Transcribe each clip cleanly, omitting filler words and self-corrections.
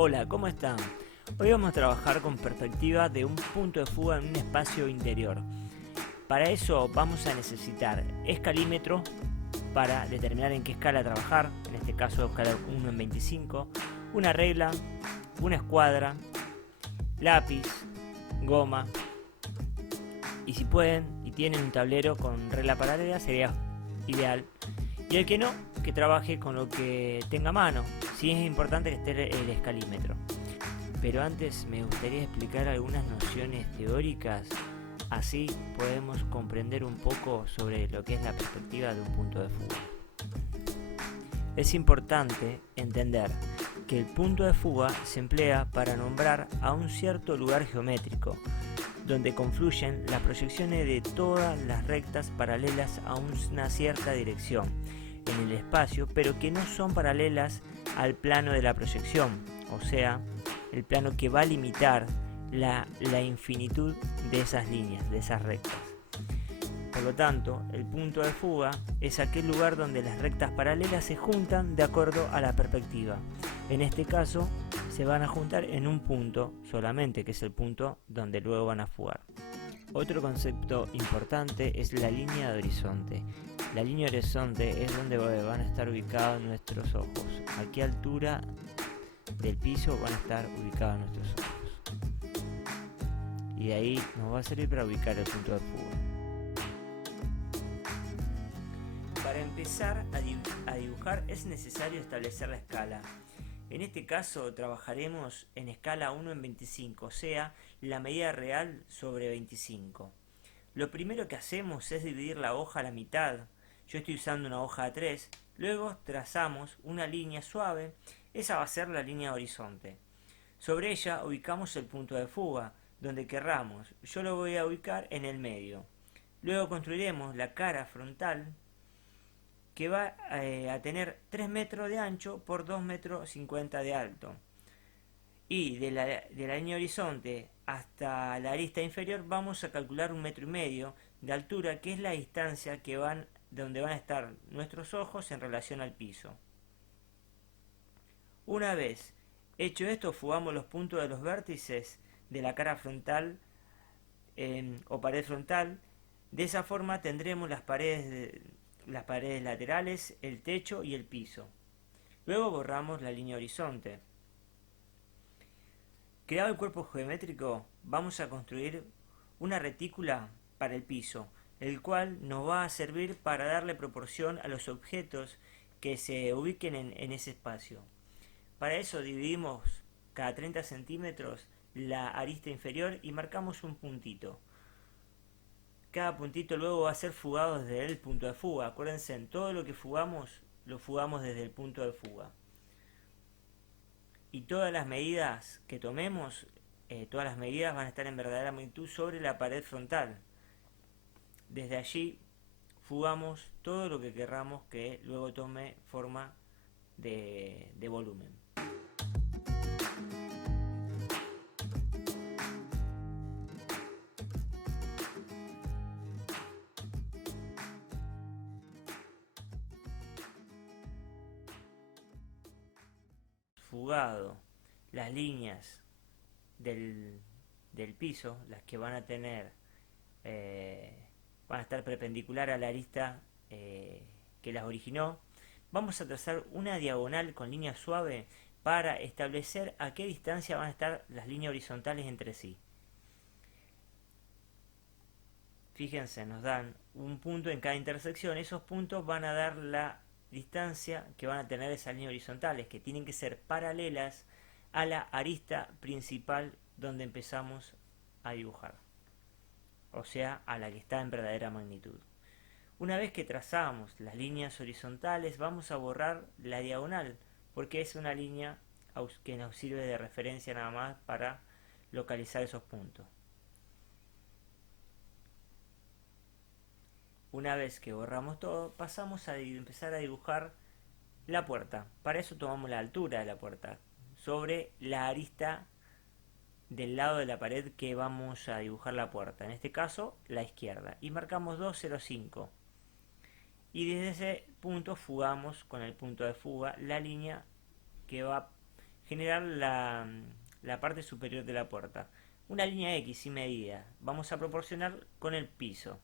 Hola, ¿cómo están? Hoy vamos a trabajar con perspectiva de un punto de fuga en un espacio interior. Para eso vamos a necesitar escalímetro para determinar en qué escala trabajar, en este caso escala 1 en 25, una regla, una escuadra, lápiz, goma y si pueden y tienen un tablero con regla paralela sería ideal. Y el que no, que trabaje con lo que tenga a mano. Sí es importante que esté el escalímetro. Pero antes me gustaría explicar algunas nociones teóricas, así podemos comprender un poco sobre lo que es la perspectiva de un punto de fuga. Es importante entender que el punto de fuga se emplea para nombrar a un cierto lugar geométrico, donde confluyen las proyecciones de todas las rectas paralelas a una cierta dirección en el espacio, pero que no son paralelas al plano de la proyección, o sea, el plano que va a limitar la infinitud de esas líneas, de esas rectas. Por lo tanto, el punto de fuga es aquel lugar donde las rectas paralelas se juntan de acuerdo a la perspectiva. En este caso, se van a juntar en un punto solamente, que es el punto donde luego van a fugar. Otro concepto importante es la línea de horizonte. La línea de horizonte es donde van a estar ubicados nuestros ojos. ¿A qué altura del piso van a estar ubicados nuestros ojos? Y de ahí nos va a servir para ubicar el punto de fuga. Para empezar a dibujar es necesario establecer la escala. En este caso trabajaremos en escala 1 en 25, o sea, la medida real sobre 25. Lo primero que hacemos es dividir la hoja a la mitad. Yo estoy usando una hoja A3, luego trazamos una línea suave, esa va a ser la línea horizonte. Sobre ella ubicamos el punto de fuga, donde querramos. Yo lo voy a ubicar en el medio. Luego construiremos la cara frontal, que va a tener 3 metros de ancho por 2 metros 50 de alto. Y de la línea horizonte hasta la arista inferior vamos a calcular 1,5 metros de altura, que es la distancia donde van a estar nuestros ojos en relación al piso. Una vez hecho esto, fugamos los puntos de los vértices de la cara frontal o pared frontal. De esa forma tendremos las paredes laterales, el techo y el piso. Luego borramos la línea horizonte. Creado el cuerpo geométrico, vamos a construir una retícula para el piso, el cual nos va a servir para darle proporción a los objetos que se ubiquen en ese espacio. Para eso dividimos cada 30 centímetros la arista inferior y marcamos un puntito. Cada puntito luego va a ser fugado desde el punto de fuga. Acuérdense, en todo lo que fugamos, lo fugamos desde el punto de fuga. Y todas las medidas que tomemos, todas las medidas van a estar en verdadera magnitud sobre la pared frontal. Desde allí fugamos todo lo que querramos que luego tome forma de volumen. Fugado las líneas del piso, las que van a tener van a estar perpendicular a la arista que las originó. Vamos a trazar una diagonal con línea suave para establecer a qué distancia van a estar las líneas horizontales entre sí. Fíjense, nos dan un punto en cada intersección. Esos puntos van a dar la distancia que van a tener esas líneas horizontales, que tienen que ser paralelas a la arista principal donde empezamos a dibujar, o sea, a la que está en verdadera magnitud. Una vez que trazamos las líneas horizontales, vamos a borrar la diagonal, porque es una línea que nos sirve de referencia nada más para localizar esos puntos. Una vez que borramos todo, pasamos a empezar a dibujar la puerta. Para eso tomamos la altura de la puerta sobre la arista del lado de la pared que vamos a dibujar la puerta, en este caso la izquierda, y marcamos 2,05. Y desde ese punto fugamos con el punto de fuga la línea que va a generar la parte superior de la puerta. Una línea X sin medida vamos a proporcionar con el piso.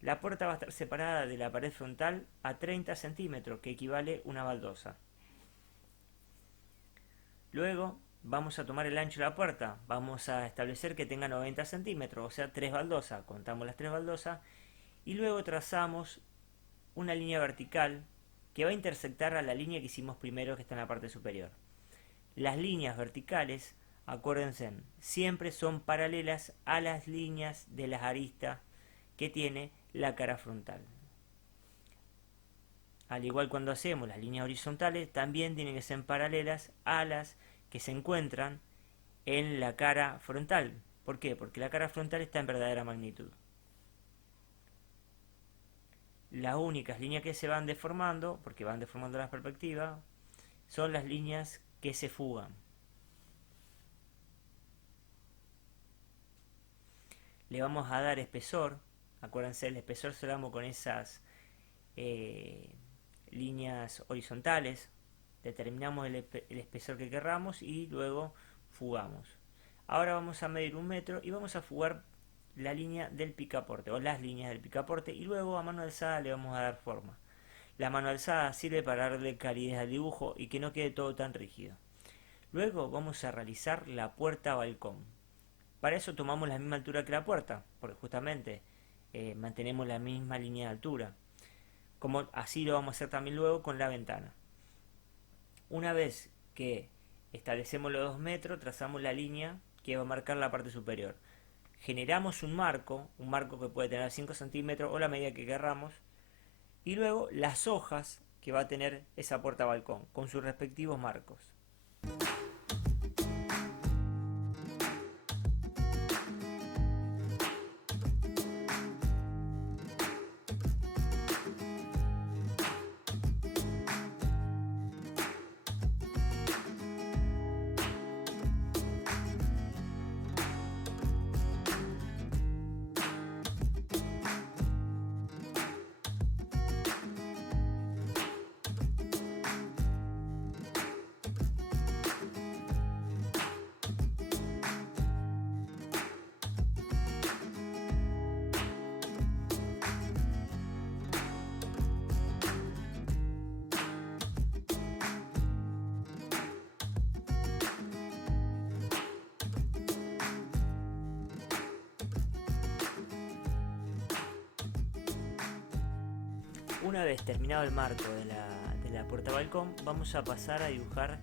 La puerta va a estar separada de la pared frontal a 30 centímetros, que equivale a una baldosa. Luego vamos a tomar el ancho de la puerta, vamos a establecer que tenga 90 centímetros, o sea 3 baldosas, contamos las 3 baldosas y luego trazamos una línea vertical que va a intersectar a la línea que hicimos primero, que está en la parte superior. Las líneas verticales, acuérdense, siempre son paralelas a las líneas de las aristas que tiene la cara frontal. Al igual cuando hacemos las líneas horizontales, también tienen que ser paralelas a las que se encuentran en la cara frontal. ¿Por qué? Porque la cara frontal está en verdadera magnitud. Las únicas líneas que se van deformando, porque van deformando las perspectivas, son las líneas que se fugan. Le vamos a dar espesor. Acuérdense, el espesor se lo damos con esas líneas horizontales. Determinamos el espesor que querramos y luego fugamos. Ahora vamos a medir 1 metro y vamos a fugar la línea del picaporte o las líneas del picaporte y luego a mano alzada le vamos a dar forma. La mano alzada sirve para darle calidez al dibujo y que no quede todo tan rígido. Luego vamos a realizar la puerta balcón. Para eso tomamos la misma altura que la puerta, porque justamente mantenemos la misma línea de altura. Como así lo vamos a hacer también luego con la ventana. Una vez que establecemos los 2 metros, trazamos la línea que va a marcar la parte superior. Generamos un marco que puede tener 5 centímetros o la medida que querramos, y luego las hojas que va a tener esa puerta balcón con sus respectivos marcos. Una vez terminado el marco de la puerta balcón, vamos a pasar a dibujar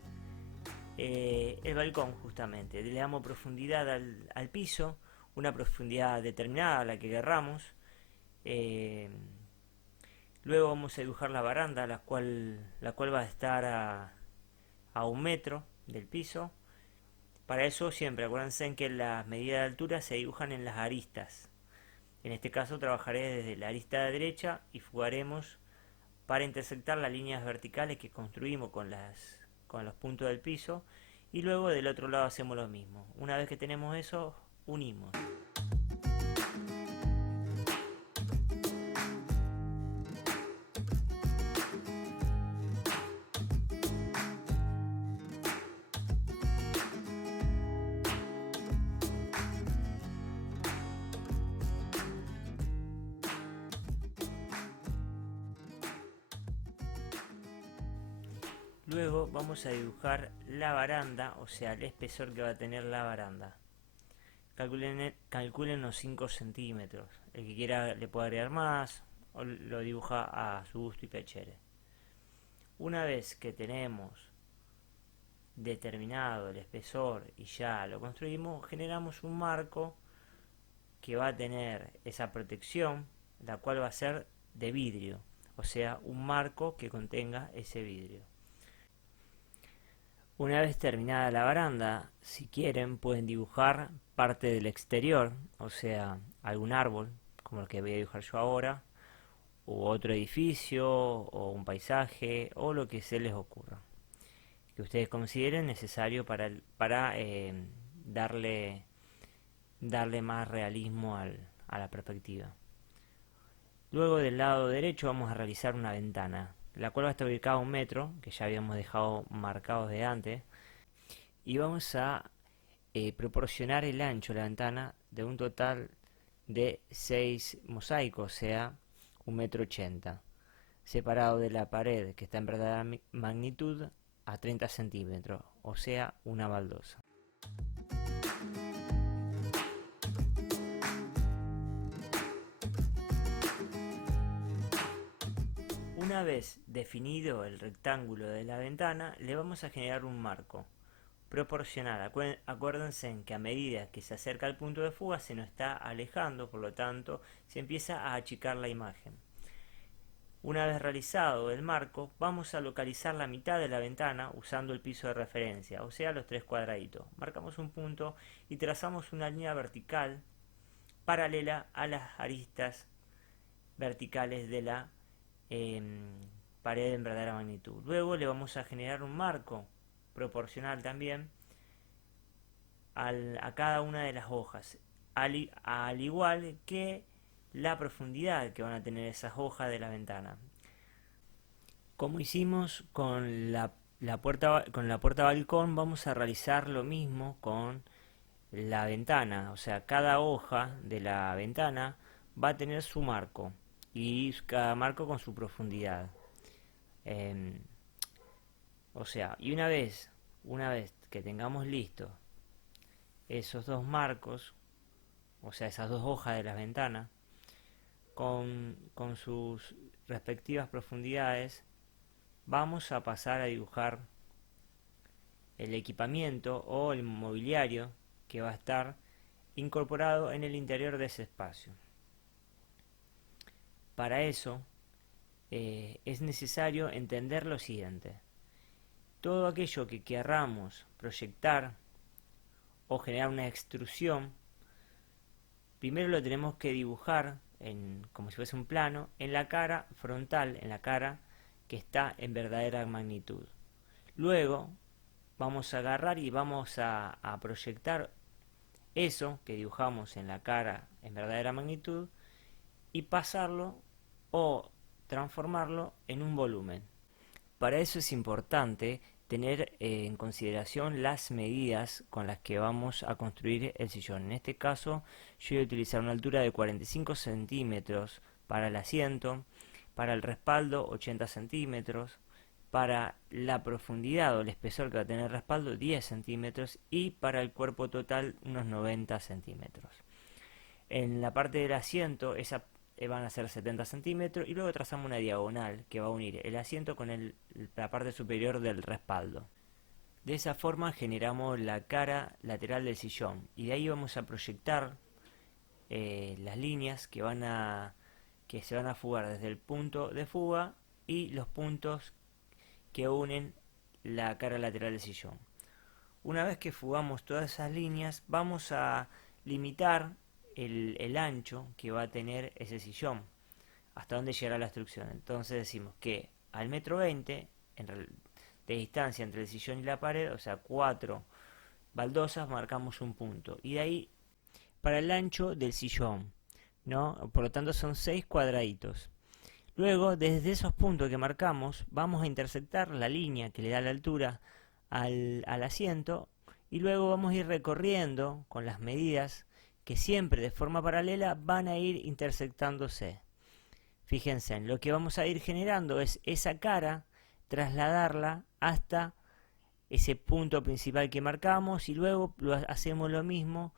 el balcón justamente. Le damos profundidad al piso, una profundidad determinada a la que querramos. Luego vamos a dibujar la baranda, la cual va a estar a 1 metro del piso. Para eso siempre acuérdense en que las medidas de altura se dibujan en las aristas. En este caso trabajaré desde la arista derecha y fugaremos para intersectar las líneas verticales que construimos con los puntos del piso, y luego del otro lado hacemos lo mismo. Una vez que tenemos eso, unimos. Luego vamos a dibujar la baranda, o sea el espesor que va a tener la baranda. Calculen los 5 centímetros. El que quiera le puede agregar más o lo dibuja a su gusto y piacere. Una vez que tenemos determinado el espesor y ya lo construimos, generamos un marco que va a tener esa protección, la cual va a ser de vidrio, o sea un marco que contenga ese vidrio. Una vez terminada la baranda, si quieren pueden dibujar parte del exterior, o sea algún árbol, como el que voy a dibujar yo ahora, u otro edificio, o un paisaje, o lo que se les ocurra, que ustedes consideren necesario para darle más realismo a la perspectiva. Luego del lado derecho vamos a realizar una ventana, la cual va a estar ubicada a 1 metro, que ya habíamos dejado marcados de antes. y vamos a proporcionar el ancho de la ventana de un total de 6 mosaicos, o sea, 1,80 m, separado de la pared que está en verdadera magnitud a 30 centímetros, o sea, una baldosa. Una vez definido el rectángulo de la ventana, le vamos a generar un marco proporcional. Acuérdense en que a medida que se acerca al punto de fuga se nos está alejando, por lo tanto se empieza a achicar la imagen. Una vez realizado el marco, vamos a localizar la mitad de la ventana usando el piso de referencia, o sea, los 3 cuadraditos. Marcamos un punto y trazamos una línea vertical paralela a las aristas verticales de la pared en verdadera magnitud. Luego le vamos a generar un marco proporcional también a cada una de las hojas, al igual que la profundidad que van a tener esas hojas de la ventana. Como hicimos con la puerta balcón, vamos a realizar lo mismo con la ventana, o sea, cada hoja de la ventana va a tener su marco y cada marco con su profundidad. O sea, y una vez que tengamos listos esos dos marcos, o sea, esas dos hojas de las ventanas, con sus respectivas profundidades, vamos a pasar a dibujar el equipamiento o el mobiliario que va a estar incorporado en el interior de ese espacio. Para eso es necesario entender lo siguiente: todo aquello que querramos proyectar o generar una extrusión, primero lo tenemos que dibujar como si fuese un plano en la cara frontal, en la cara que está en verdadera magnitud. Luego vamos a agarrar y vamos a proyectar eso que dibujamos en la cara en verdadera magnitud y pasarlo o transformarlo en un volumen. Para eso es importante tener en consideración las medidas con las que vamos a construir el sillón. En este caso yo voy a utilizar una altura de 45 centímetros para el asiento, para el respaldo 80 centímetros, para la profundidad o el espesor que va a tener el respaldo 10 centímetros y para el cuerpo total unos 90 centímetros. En la parte del asiento van a ser 70 centímetros y luego trazamos una diagonal que va a unir el asiento con la parte superior del respaldo. De esa forma generamos la cara lateral del sillón y de ahí vamos a proyectar las líneas que se van a fugar desde el punto de fuga y los puntos que unen la cara lateral del sillón. Una vez que fugamos todas esas líneas, vamos a limitar el ancho que va a tener ese sillón, hasta dónde llegará la extrusión. Entonces decimos que al 1,20 m de distancia entre el sillón y la pared, o sea 4 baldosas, marcamos un punto. Y de ahí para el ancho del sillón, ¿no? Por lo tanto son 6 cuadraditos. Luego, desde esos puntos que marcamos, vamos a intersectar la línea que le da la altura al asiento y luego vamos a ir recorriendo con las medidas que siempre de forma paralela van a ir intersectándose. Fíjense, lo que vamos a ir generando es esa cara, trasladarla hasta ese punto principal que marcamos y luego hacemos lo mismo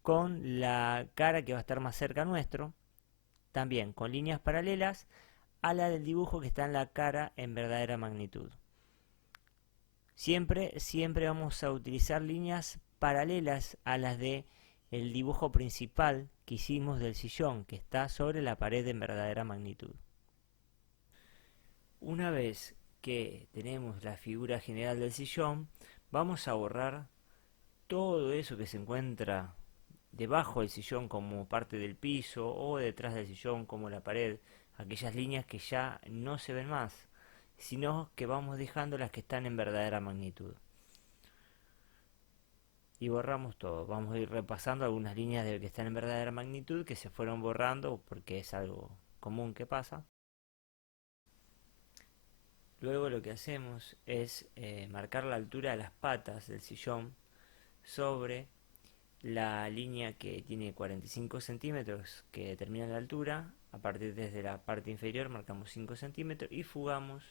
con la cara que va a estar más cerca nuestro, también con líneas paralelas a la del dibujo que está en la cara en verdadera magnitud. Siempre vamos a utilizar líneas paralelas a las de el dibujo principal que hicimos del sillón, que está sobre la pared en verdadera magnitud. Una vez que tenemos la figura general del sillón, vamos a borrar todo eso que se encuentra debajo del sillón como parte del piso o detrás del sillón como la pared, aquellas líneas que ya no se ven más, sino que vamos dejando las que están en verdadera magnitud. Y borramos todo. Vamos a ir repasando algunas líneas que están en verdadera magnitud que se fueron borrando porque es algo común que pasa. Luego lo que hacemos es marcar la altura de las patas del sillón sobre la línea que tiene 45 centímetros que determina la altura. A partir desde la parte inferior marcamos 5 centímetros y fugamos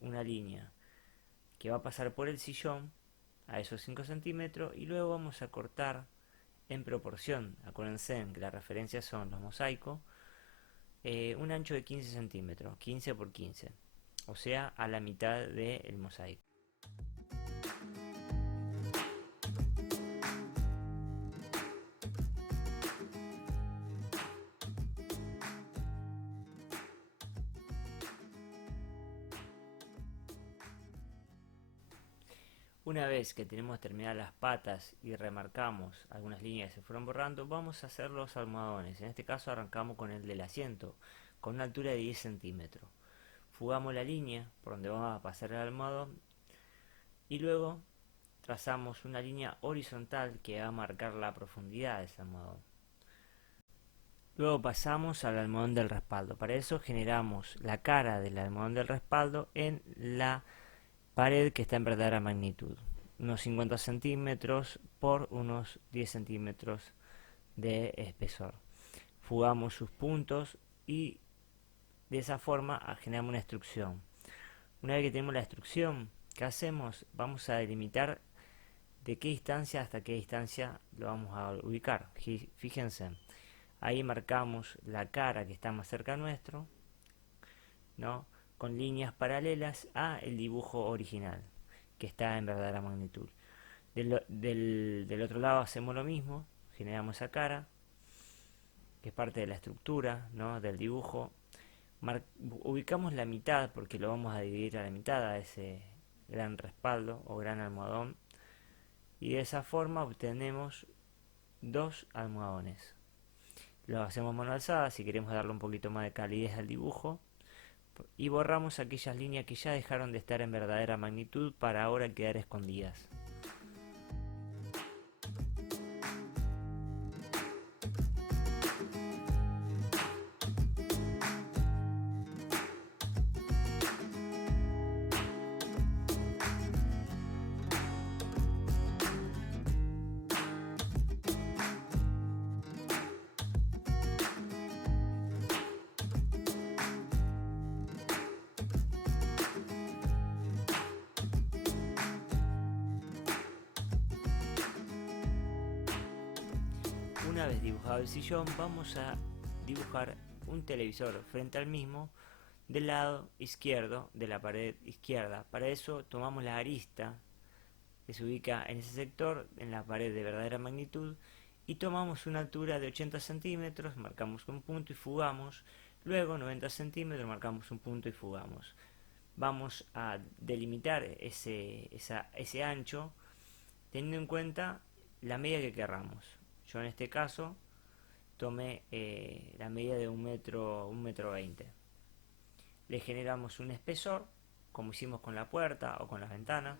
una línea que va a pasar por el sillón a esos 5 centímetros y luego vamos a cortar en proporción. Acuérdense que las referencias son los mosaicos, un ancho de 15 centímetros, 15 por 15, o sea, a la mitad del mosaico. Una vez que tenemos terminadas las patas y remarcamos algunas líneas que se fueron borrando, vamos a hacer los almohadones. En este caso arrancamos con el del asiento, con una altura de 10 centímetros. Fugamos la línea por donde vamos a pasar el almohadón y luego trazamos una línea horizontal que va a marcar la profundidad de ese almohadón. Luego pasamos al almohadón del respaldo. Para eso generamos la cara del almohadón del respaldo en la pared que está en verdadera magnitud, unos 50 centímetros por unos 10 centímetros de espesor. Fugamos sus puntos y de esa forma generamos una extrusión. Una vez que tenemos la extrusión, ¿qué hacemos? Vamos a delimitar de qué distancia hasta qué distancia lo vamos a ubicar. Fíjense, ahí marcamos la cara que está más cerca nuestro, ¿no?, con líneas paralelas a el dibujo original que está en verdadera magnitud. Del otro lado hacemos lo mismo, generamos esa cara que es parte de la estructura, ¿no?, del dibujo. Ubicamos la mitad porque lo vamos a dividir a la mitad a ese gran respaldo o gran almohadón y de esa forma obtenemos dos almohadones. Lo hacemos mano alzada si queremos darle un poquito más de calidez al dibujo y borramos aquellas líneas que ya dejaron de estar en verdadera magnitud para ahora quedar escondidas. Una vez dibujado el sillón, vamos a dibujar un televisor frente al mismo del lado izquierdo de la pared izquierda. Para eso tomamos la arista que se ubica en ese sector, en la pared de verdadera magnitud, y tomamos una altura de 80 centímetros, marcamos un punto y fugamos. Luego 90 centímetros, marcamos un punto y fugamos. Vamos a delimitar ese ancho teniendo en cuenta la medida que querramos. Yo en este caso tomé la medida de un metro 20. Le generamos un espesor, como hicimos con la puerta o con las ventanas.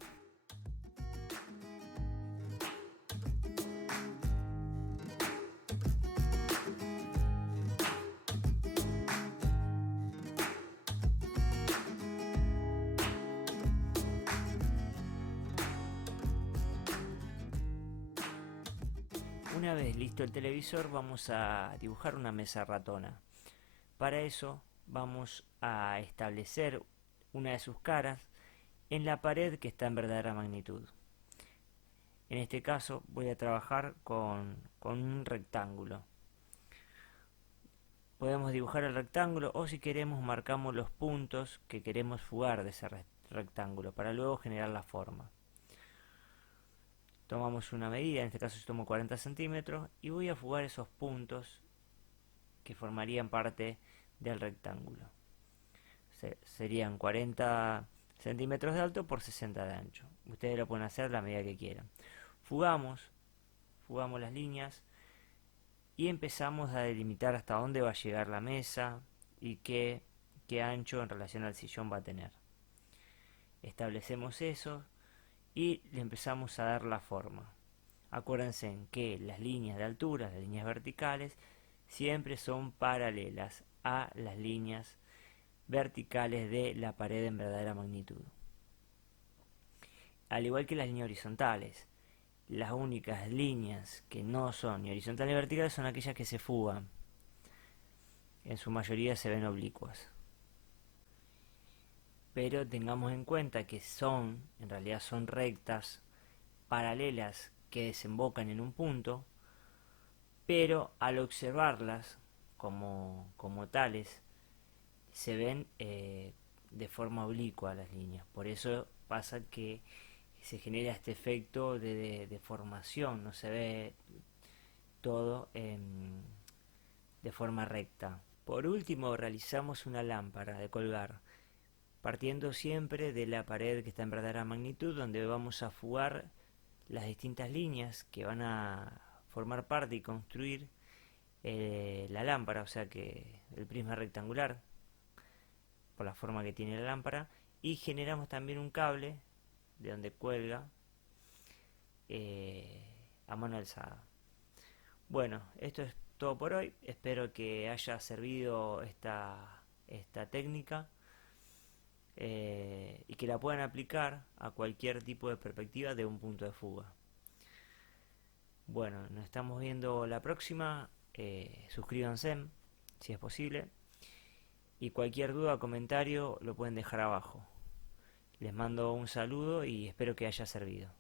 Una vez listo el televisor, vamos a dibujar una mesa ratona. Para eso vamos a establecer una de sus caras en la pared que está en verdadera magnitud. En este caso voy a trabajar con un rectángulo. Podemos dibujar el rectángulo o si queremos marcamos los puntos que queremos fugar de ese rectángulo para luego generar la forma. Tomamos una medida, en este caso yo tomo 40 centímetros y voy a fugar esos puntos que formarían parte del rectángulo. Serían 40 centímetros de alto por 60 de ancho. Ustedes lo pueden hacer la medida que quieran. Fugamos las líneas y empezamos a delimitar hasta dónde va a llegar la mesa y qué ancho en relación al sillón va a tener. Establecemos eso y le empezamos a dar la forma. Acuérdense en que las líneas de altura, las líneas verticales, siempre son paralelas a las líneas verticales de la pared en verdadera magnitud. Al igual que las líneas horizontales, las únicas líneas que no son ni horizontales ni verticales son aquellas que se fugan. En su mayoría se ven oblicuas. Pero tengamos en cuenta que en realidad son rectas paralelas que desembocan en un punto, pero al observarlas como tales, se ven de forma oblicua las líneas. Por eso pasa que se genera este efecto de deformación, no se ve todo de forma recta. Por último, realizamos una lámpara de colgar, partiendo siempre de la pared que está en verdadera magnitud, donde vamos a fugar las distintas líneas que van a formar parte y construir la lámpara, o sea que el prisma rectangular, por la forma que tiene la lámpara, y generamos también un cable de donde cuelga a mano alzada. Bueno, esto es todo por hoy. Espero que haya servido esta técnica y que la puedan aplicar a cualquier tipo de perspectiva de un punto de fuga. Bueno, nos estamos viendo la próxima. Suscríbanse si es posible. Y cualquier duda o comentario lo pueden dejar abajo. Les mando un saludo y espero que haya servido.